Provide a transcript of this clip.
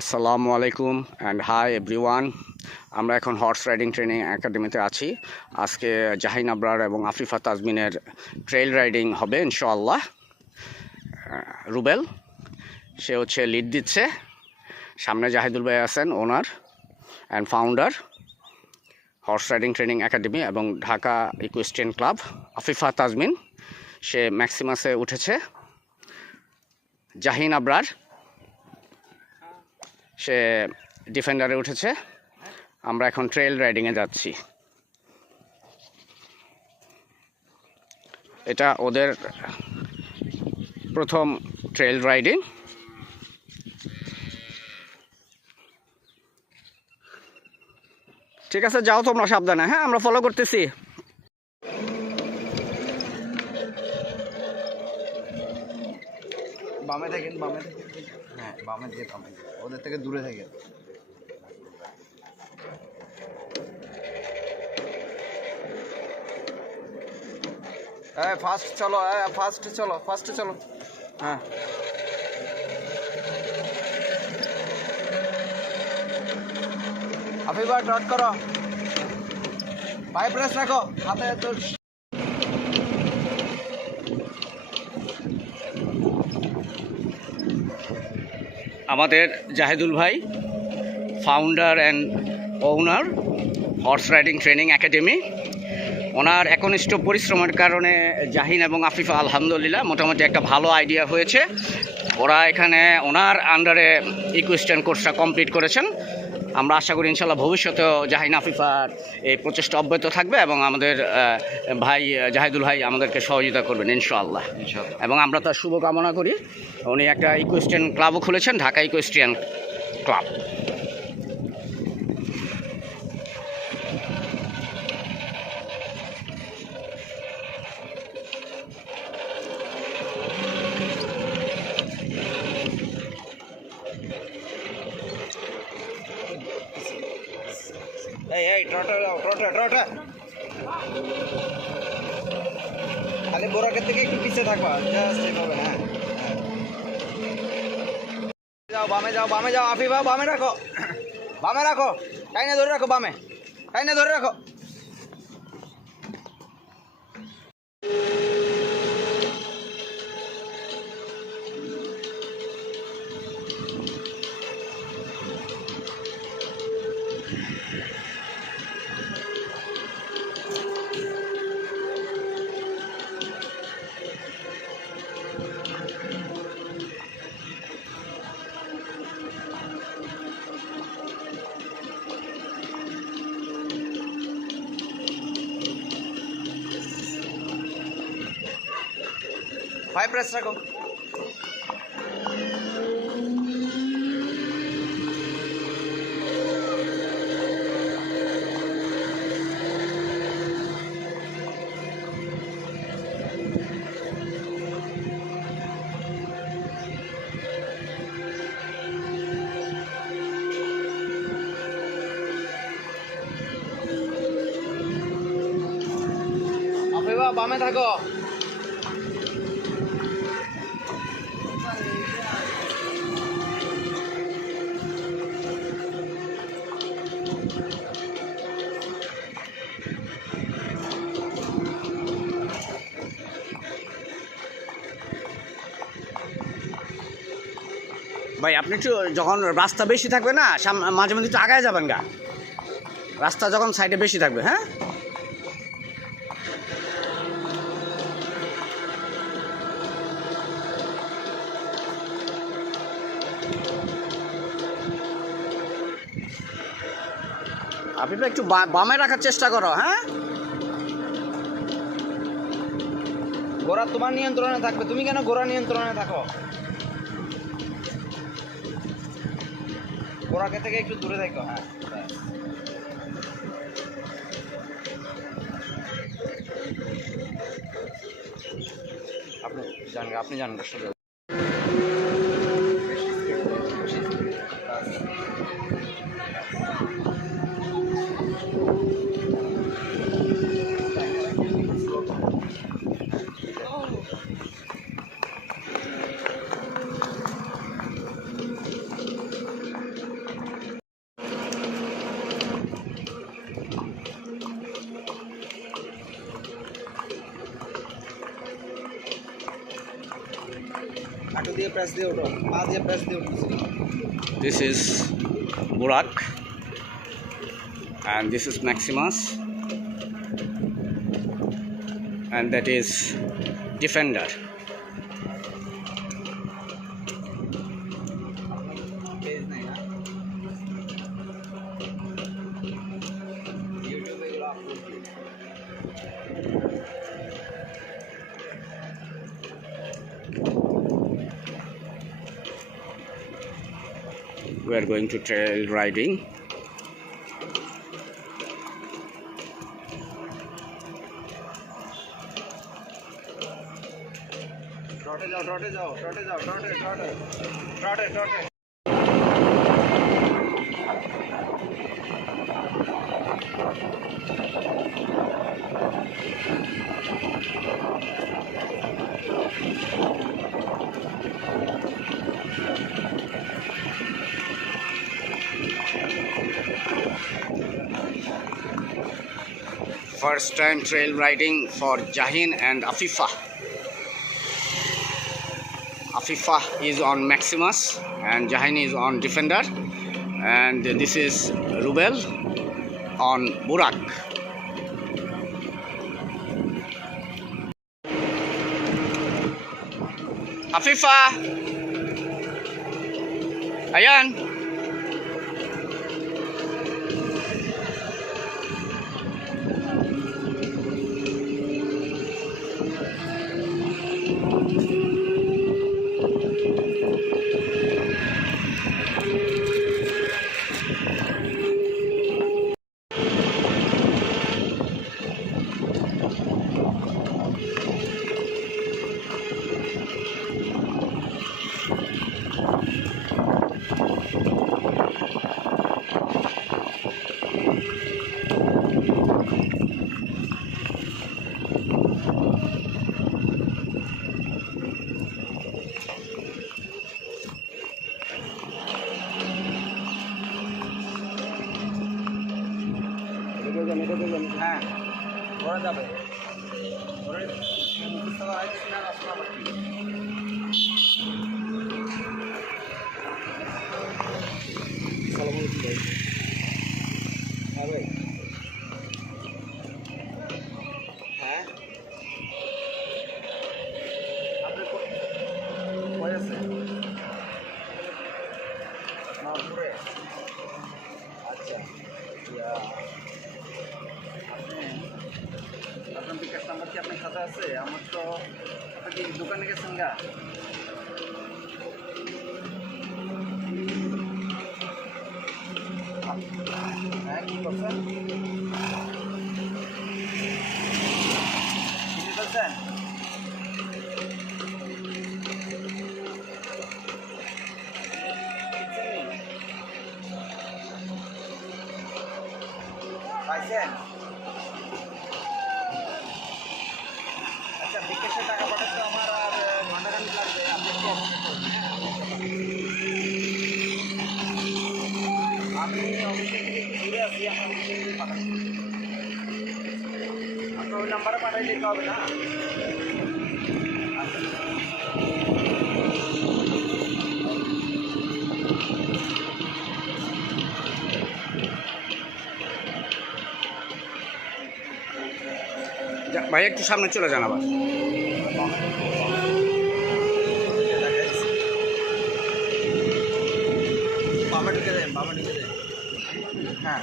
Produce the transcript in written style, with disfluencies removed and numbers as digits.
আসসালামু আলাইকুম and hi everyone. আমরা এখন হর্স রাইডিং ট্রেনিং একাডেমিতে আছি। আজকে জাহিন আবরার এবং আফিফা তাজমিনের ট্রেল রাইডিং হবে ইনশাআল্লাহ। রুবেল সে হচ্ছে লিড দিচ্ছে, সামনে জাহিদুল ভাই আছেন, owner and founder horse riding training academy এবং ঢাকা ইকুয়েস্ট্রিয়ান ক্লাব। আফিফা তাজমিন সে ম্যাক্সিমাসে উঠেছে, জাহিন আবরার সে ডিফেন্ডারে উঠেছে। আমরা এখন ট্রেল রাইডিংয়ে যাচ্ছি। এটা ওদের প্রথম ট্রেল রাইডিং। ঠিক আছে, যাও তোমরা সাবধানে। হ্যাঁ, আমরা ফলো করতেছি। বামে থাকেন, বামে থাকেন। হ্যাঁ, বামে থেকে, বামে ওদের থেকে দূরে থাকেন। হ্যাঁ, ফাস্ট চলো, হ্যাঁ ফাস্ট চলো, ফাস্টে চলো। হ্যাঁ, আফিফা ট্রট করো, পায়ে প্রেস রাখো, হাতে তো। আমাদের জাহিদুল ভাই founder and owner horse riding training academy, ওনার একনিষ্ঠ পরিশ্রমের কারণে জাহিন এবং আফিফা আলহামদুলিল্লাহ মোটামুটি একটা ভালো আইডিয়া হয়েছে। ওরা এখানে ওনার আন্ডারে ইকুয়েস্ট্রিয়ান কোর্সটা কমপ্লিট করেছেন। আমরা আশা করি ইনশাল্লাহ ভবিষ্যতেও জাহিন আফিফার এই প্রচেষ্টা অব্যাহত থাকবে এবং আমাদের ভাই জাহিদুল ভাই আমাদেরকে সহযোগিতা করবেন ইনশাআল্লাহ। এবং আমরা তার শুভকামনা করি। উনি একটা ইকুয়েস্ট্রিয়ান ক্লাবও খুলেছেন, ঢাকা ইকুয়েস্ট্রিয়ান ক্লাব। এই ট্রটে যাও, ট্রটে ট্রটে। খালি বোরাকের থেকে একটু পিছিয়ে থাকবা, জাস্ট এইভাবে। হ্যাঁ, যাও, বামে যাও, বামে যাও। আফিফা বামে রাখো, বামে রাখো, টাইনে ধরে রাখো, বামে টাইনে ধরে রাখো। পায়ে প্রেস রাখো। আফিফা বামে থাকো। ভাই আপনি একটু যখন রাস্তা বেশি থাকবে না, মাঝে মাঝে একটু আগায় যাবেন গা, রাস্তা যখন সাইডে বেশি থাকবে। হ্যাঁ, আপনি একটু বামে রাখার চেষ্টা করো। হ্যাঁ, ঘোড়া তোমার নিয়ন্ত্রণে থাকবে, তুমি কেন ঘোড়া নিয়ন্ত্রণে থাকো? ঘোড়াকে থেকে একটু দূরে থাকো। হ্যাঁ, আপনি জানেন আসলে। প্রেস দিয়ে ওঠো, পা দিয়ে প্রেস দিয়ে উঠো। This is Burak and this is Maximus and that is Defender. Page নাই না, ইউটিউবে এগুলো আপলোড করি। We are going to trail riding. ট্রটে যাও, ট্রটে যাও, ট্রটে যাও, ট্রটে, ট্রটে, ট্রটে, ট্রটে। First time trail riding for Jahin and Afifa. Afifa is on Maximus and Jahin is on Defender, and this is Rubel on Burak. Afifa, ayan. হ্যাঁ, ওরা যাবে। ওরা মুখস্থ করা হয়েছে না, রচনা করতে হবে। হ্যাঁ ভাই, হ্যাঁ আপনি কই আছে? নরপুরে। আচ্ছা, আপনার বিকাশ নাম্বার কি আপনার সাথে আছে? আমার তো, আপনি কি দোকানে গেছেন গা? হ্যাঁ, কি করছেন? কিনে ফেলছেন? পাইছেন? আচ্ছা, বিকাশে টাকা পাঠাতে আমার আর ঘন্টাখানিক লাগবে। আপনি একটু অপেক্ষা করুন, হ্যাঁ? আমি অফিসে থেকে একটু দূরে আছি, আমার অফিসে থেকে পাঠাচ্ছি। আপনার ওই নাম্বারে পাঠাই দিতে হবে না? আচ্ছা। ভাই একটু সামনে চলে যান আবার। বামে ঢুকে দেন, বামে ঢুকে দেন। হ্যাঁ,